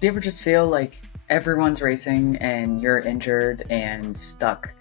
Do you ever just feel like everyone's racing and you're injured and stuck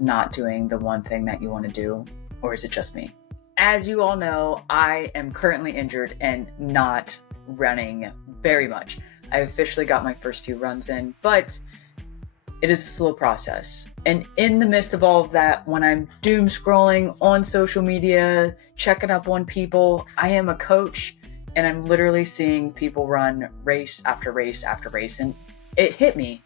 not doing the one thing that you want to do? Or is it just me? As you all know, I am currently injured and not running very much. I officially got my first few runs in, but it is a slow process. And in the midst of all of that, when I'm doom scrolling on social media, checking up on people, I am a coach and I'm literally seeing people run race after race after race. And it hit me.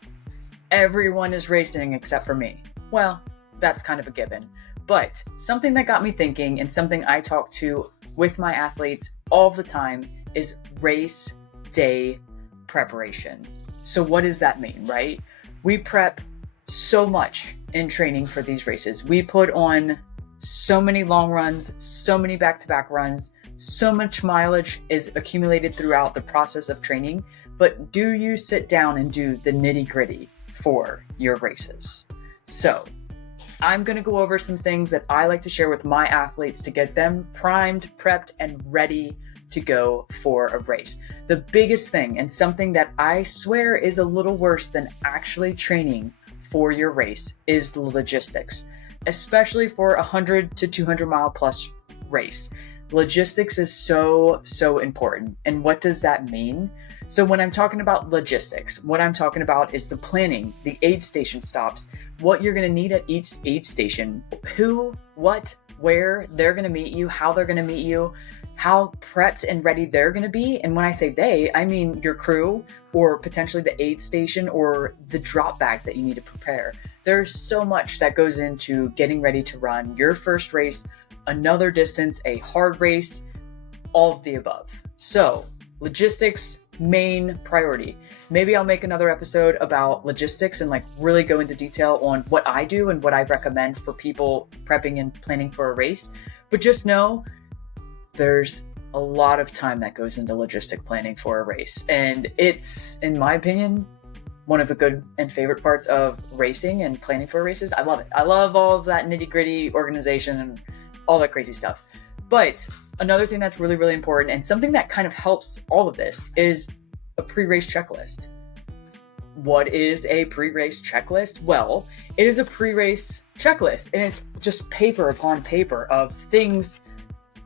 Everyone is racing except for me. Well, that's kind of a given. But something that got me thinking and something I talk to with my athletes all the time is race day preparation. So what does that mean, right? We prep so much in training for these races. We put on so many long runs, so many back-to-back runs, so much mileage is accumulated throughout the process of training. But do you sit down and do the nitty-gritty for your races? So I'm going to go over some things that I like to share with my athletes to get them primed, prepped, and ready to go for a race. The biggest thing, and something that I swear is a little worse than actually training for your race, is the logistics, especially for a 100 to 200 mile plus race. Logistics is so important. And what does that mean? So when I'm talking about logistics, what I'm talking about is the planning, the aid station stops, what you're going to need at each aid station, who, what, where they're going to meet you, how they're going to meet you, how prepped and ready they're going to be. And when I say they, I mean your crew or potentially the aid station or the drop bags that you need to prepare. There's so much that goes into getting ready to run your first race, another distance, a hard race, all of the above. So logistics, main priority. Maybe I'll make another episode about logistics and really go into detail on what I do and what I recommend for people prepping and planning for a race. But just know there's a lot of time that goes into logistic planning for a race. And it's, in my opinion, one of the good and favorite parts of racing and planning for races. I love it. I love all of that nitty-gritty organization and all that crazy stuff. But another thing that's really important and something that kind of helps all of this is a pre-race checklist. What is a pre-race checklist? Well, it is a pre-race checklist, and it's just paper upon paper of things,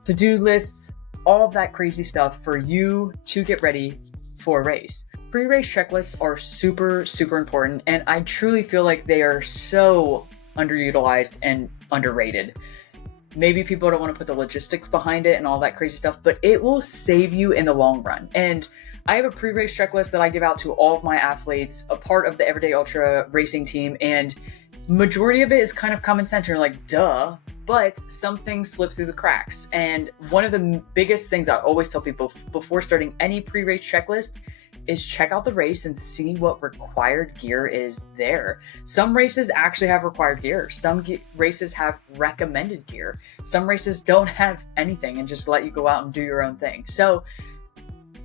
to-do lists, all of that crazy stuff for you to get ready for a race. Pre-race checklists are super important, and I truly feel like they are so underutilized and underrated. Maybe people don't want to put the logistics behind it and all that crazy stuff, but it will save you in the long run. And I have a pre-race checklist that I give out to all of my athletes, a part of the Everyday Ultra racing team, and majority of it is kind of common sense. You're like, duh, but some things slip through the cracks. And one of the biggest things I always tell people before starting any pre-race checklist is check out the race and see what required gear is there. Some races actually have required gear. Some races have recommended gear. Some races don't have anything and just let you go out and do your own thing. So,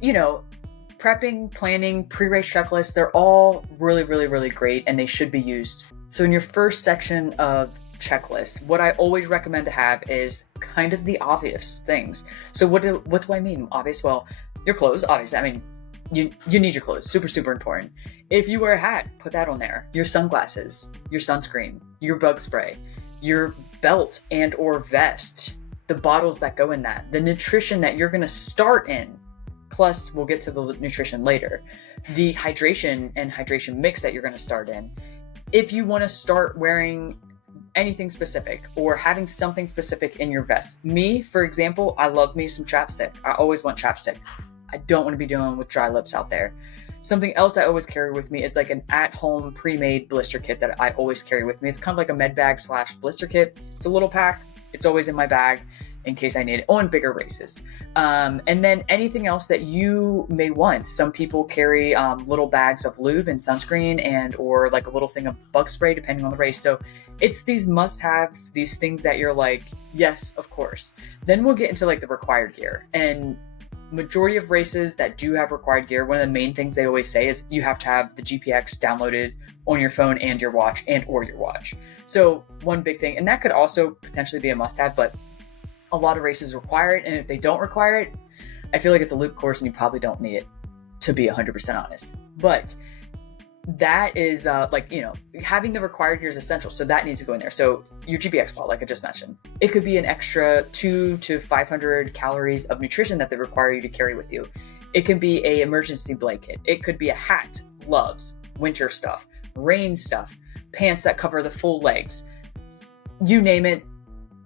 prepping, planning, pre-race checklists, they're all really great and they should be used. So in your first section of checklist, what I always recommend to have is kind of the obvious things. So what do I mean obvious? Well, your clothes, obviously. I mean, you need your clothes, super important. If you wear a hat, put that on there. Your sunglasses, your sunscreen, your bug spray, your belt and or vest, the bottles that go in that, the nutrition that you're going to start in. Plus, we'll get to the nutrition later. The hydration and hydration mix that you're going to start in. If you want to start wearing anything specific or having something specific in your vest. Me, for example, I love me some chapstick. I always want chapstick. I don't want to be dealing with dry lips out there. Something else I always carry with me is like an at-home pre-made blister kit that I always carry with me. It's kind of like a med bag / blister kit. It's a little pack. It's always in my bag in case I need it on bigger races. And then anything else that you may want. Some people carry little bags of lube and sunscreen and or like a little thing of bug spray depending on the race. So it's these must-haves, these things that you're like, yes, of course. Then we'll get into like the required gear. And majority of races that do have required gear, one of the main things they always say is you have to have the GPX downloaded on your phone and your watch or your watch. So one big thing, and that could also potentially be a must-have, but a lot of races require it. And if they don't require it, I feel like it's a loop course and you probably don't need it, to be 100% honest. But that is having the required gear is essential. So that needs to go in there. So your GPX ball, like I just mentioned, it could be an extra 200 to 500 calories of nutrition that they require you to carry with you. It can be a emergency blanket. It could be a hat, gloves, winter stuff, rain stuff, pants that cover the full legs. You name it,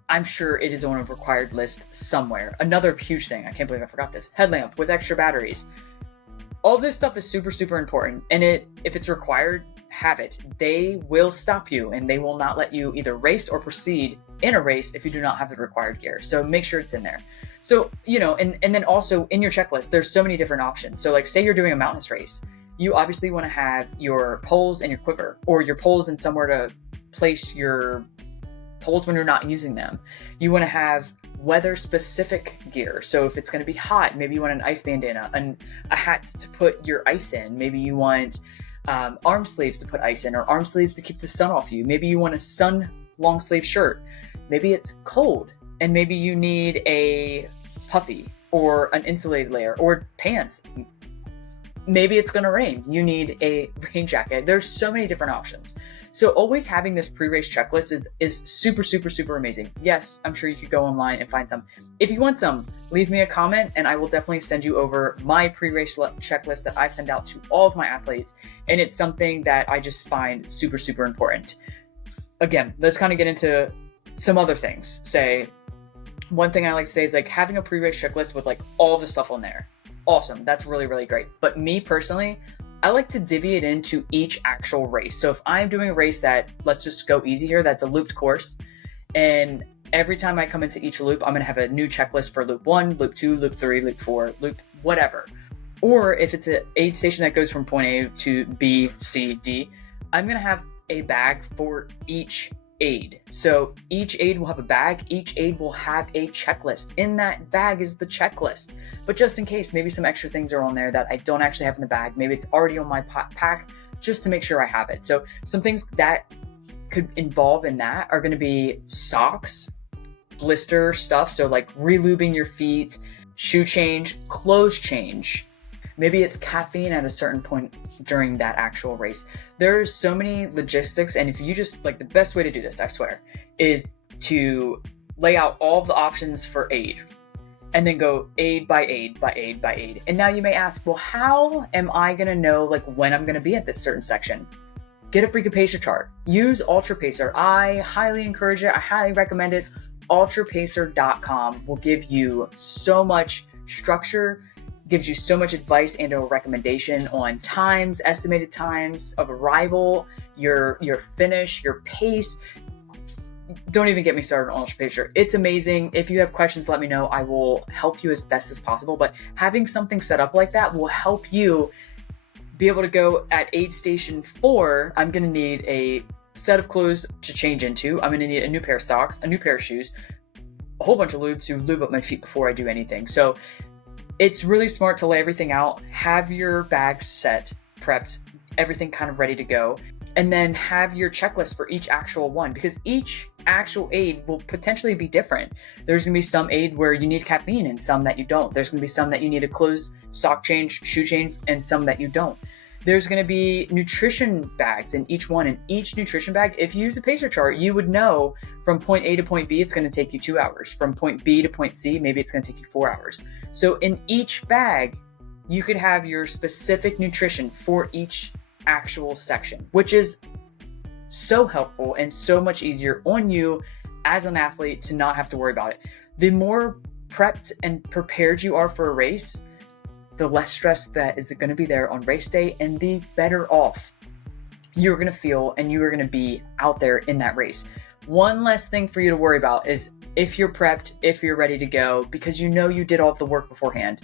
I'm sure it is on a required list somewhere. Another huge thing, I can't believe I forgot this, headlamp with extra batteries. All this stuff is super, super important. And if it's required, have it. They will stop you and they will not let you either race or proceed in a race if you do not have the required gear. So make sure it's in there. So, and then also in your checklist, there's so many different options. So like say you're doing a mountainous race, you obviously want to have your poles and your quiver, or your poles and somewhere to place your poles when you're not using them. You want to have weather specific gear. So if it's going to be hot, maybe you want an ice bandana and a hat to put your ice in. Maybe you want arm sleeves to put ice in, or arm sleeves to keep the sun off you. Maybe you want a sun long sleeve shirt. Maybe it's cold and maybe you need a puffy or an insulated layer or pants. Maybe it's going to rain. You need a rain jacket. There's so many different options. So always having this pre-race checklist is super, super, super amazing. Yes, I'm sure you could go online and find some. If you want some, leave me a comment and I will definitely send you over my pre-race checklist that I send out to all of my athletes. And it's something that I just find super, super important. Again, let's kind of get into some other things. Say, one thing I like to say is like having a pre-race checklist with like all the stuff on there. Awesome. That's really, really great. But me personally, I like to divvy it into each actual race. So if I'm doing a race that, let's just go easy here, that's a looped course. And every time I come into each loop, I'm going to have a new checklist for loop 1, loop 2, loop 3, loop 4, loop whatever. Or if it's an aid station that goes from point A to B, C, D, I'm going to have a bag for each aid. So each aid will have a bag. Each aid will have a checklist. In that bag is the checklist. But just in case, maybe some extra things are on there that I don't actually have in the bag. Maybe it's already on my pack just to make sure I have it. So some things that could involve in that are going to be socks, blister stuff. So like relubing your feet, shoe change, clothes change. Maybe it's caffeine at a certain point during that actual race. There's so many logistics. And if you just like, the best way to do this, I swear, is to lay out all of the options for aid and then go aid by aid by aid by aid. And now you may ask, well, how am I going to know like when I'm going to be at this certain section? Get a freaking pacer chart. Use Ultra Pacer. I highly encourage it. I highly recommend it. ultrapacer.com will give you so much structure, gives you so much advice and a recommendation on times, estimated times of arrival, your finish, your pace. Don't even get me started on Ultra Pacer. It's amazing. If you have questions, let me know. I will help you as best as possible. But having something set up like that will help you be able to go at aid station 4. I'm going to need a set of clothes to change into. I'm going to need a new pair of socks, a new pair of shoes, a whole bunch of lube to lube up my feet before I do anything. So it's really smart to lay everything out, have your bags set, prepped, everything kind of ready to go, and then have your checklist for each actual one, because each actual aid will potentially be different. There's going to be some aid where you need caffeine and some that you don't. There's going to be some that you need a clothes, sock change, shoe change, and some that you don't. There's going to be nutrition bags in each one. And each nutrition bag, if you use a pacer chart, you would know from point A to point B, it's going to take you 2 hours. From point B to point C, maybe it's going to take you 4 hours. So in each bag, you could have your specific nutrition for each actual section, which is so helpful and so much easier on you as an athlete to not have to worry about it. The more prepped and prepared you are for a race, the less stress that is going to be there on race day, and the better off you're going to feel and you are going to be out there in that race. One less thing for you to worry about is if you're prepped, if you're ready to go, because you know you did all of the work beforehand.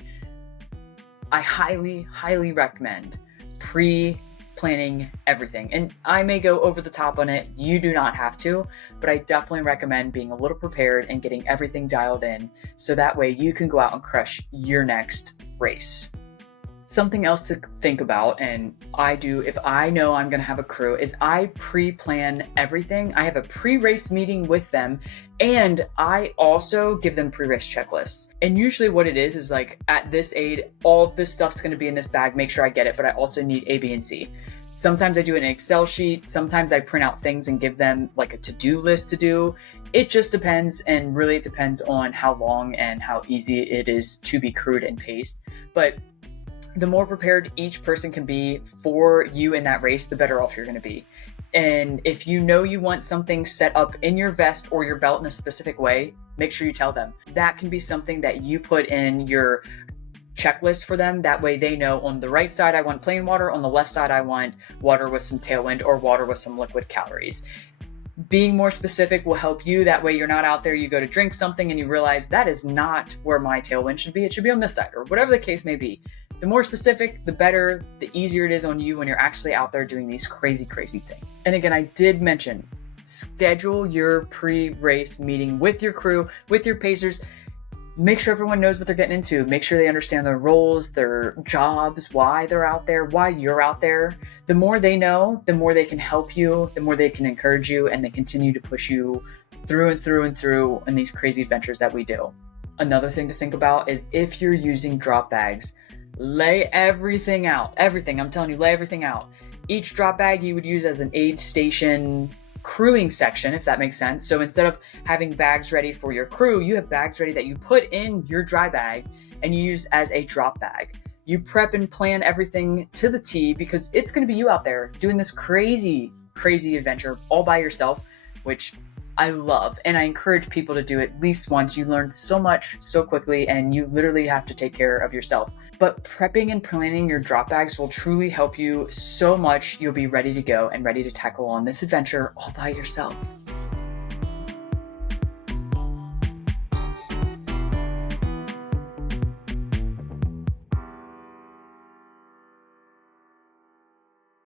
I highly, highly recommend pre-planning everything. And I may go over the top on it. You do not have to, but I definitely recommend being a little prepared and getting everything dialed in so that way you can go out and crush your next race. Something else to think about, and I do if I know I'm going to have a crew, is I pre-plan everything. I have a pre-race meeting with them And I also give them pre-race checklists. And usually what it is like, at this aid, all of this stuff's going to be in this bag. Make sure I get it, but I also need A, B, and C. Sometimes I do an Excel sheet. Sometimes I print out things and give them like a to-do list to do. It just depends, and really it depends on how long and how easy it is to be crewed and paced. But the more prepared each person can be for you in that race, the better off you're going to be. And if you know you want something set up in your vest or your belt in a specific way, make sure you tell them. That can be something that you put in your checklist for them. That way they know, on the right side I want plain water, on the left side I want water with some tailwind or water with some liquid calories. Being more specific will help you. That way you're not out there, you go to drink something and you realize that is not where my tailwind should be. It should be on this side, or whatever the case may be. The more specific, the better, the easier it is on you when you're actually out there doing these crazy things. And again, I did mention, schedule your pre-race meeting with your crew, with your pacers. Make sure everyone knows what they're getting into. Make sure they understand their roles, their jobs, why they're out there, why you're out there. The more they know, the more they can help you, the more they can encourage you, and they continue to push you through and through in these crazy adventures that we do. Another thing to think about is, if you're using drop bags, lay everything out. Everything, I'm telling you, lay everything out. Each drop bag you would use as an aid station crewing section, if that makes sense. So instead of having bags ready for your crew, you have bags ready that you put in your dry bag and you use as a drop bag. You prep and plan everything to the T, because it's going to be you out there doing this crazy adventure all by yourself, which I love, and I encourage people to do it at least once. You learn so much so quickly, and you literally have to take care of yourself. But prepping and planning your drop bags will truly help you so much. You'll be ready to go and ready to tackle on this adventure all by yourself.